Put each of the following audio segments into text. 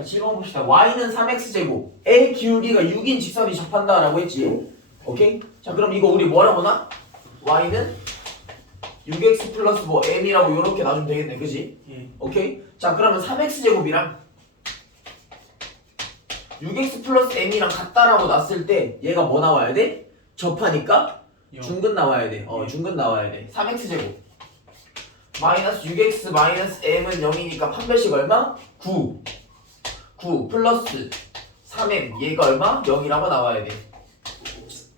자 7번 봅시다 y는 3x제곱 a 기울기가 6인 직선이 접한다 라고 했지 오케이? 자 그럼 이거 우리 뭐라고 나? y는 6x 플러스 뭐 m이라고 이렇게 놔주면 되겠네 그지? 예. 오케이? 자 그러면 3x제곱이랑 6x 플러스 m이랑 같다라고 놨을 때 얘가 뭐 나와야 돼? 접하니까 영. 중근 나와야 돼. 어, 예. 중근 나와야 돼. 3x 제곱. 마이너스 6x 마이너스 m은 0이니까 판별식 얼마? 9. 9 플러스 3m 얘가 얼마? 0이라고 나와야 돼.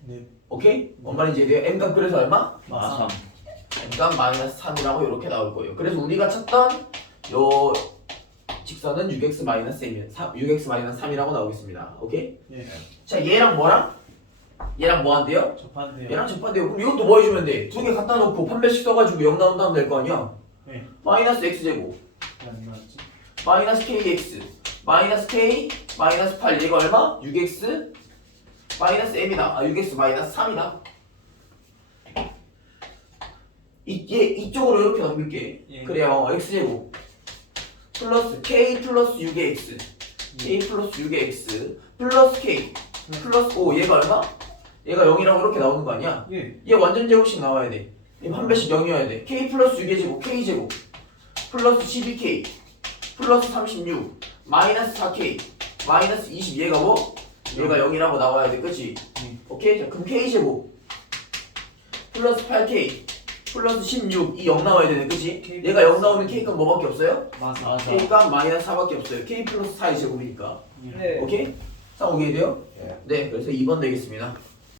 네. 오케이? 뭔 말인지 이해돼요? m값 그래서 얼마? 마. m값 마이너스 3이라고 이렇게 나올 거예요. 그래서 우리가 찾던 요 직선은 6x 마이너스 m이 6x 마이너스 3이라고 나오겠습니다. 오케이? 예. 자 얘랑 뭐랑? 얘랑 뭐 한대요? 접한대요. 얘랑 접한대요. 그럼 이것도 뭐 해주면 돼? 두 개 갖다 놓고 판별식 써가지고 0 나온다면 될 거 아니야? 네. 마이너스 x제곱 안 나왔지? 마이너스 kx 마이너스 k 마이너스 8 얘가 얼마? 6x 마이너스 m이다. 아 6x 마이너스 3이다. 이, 얘 이쪽으로 이렇게 넘길게. 예. 그래야 어, x제곱 플러스 k 플러스 6x k 플러스 6x 플러스 k 플러스 5 얘가 얼마? 얘가 0이라고 이렇게 나오는 거 아니야? 예. 얘 완전 제곱씩 나와야 돼. 얘 판별식 0이어야 돼. k 플러스 6의 제곱, k 제곱, 플러스 12k, 플러스 36, 마이너스 4k, 마이너스 20 얘가 뭐? 얘가 0이라고 나와야 돼, 그치? 네. 오케이? 자, 그럼 k 제곱, 플러스 8k, 플러스 16, 이 0 나와야 되네, 그치? K 얘가 0 나오면 k 값 뭐밖에 없어요? 맞아. k 값 마이너스 4밖에 없어요. k 플러스 4의 제곱이니까. 예. 네. 오케이? 상 오게 돼요? 예. 네, 그래서 2번 되겠습니다.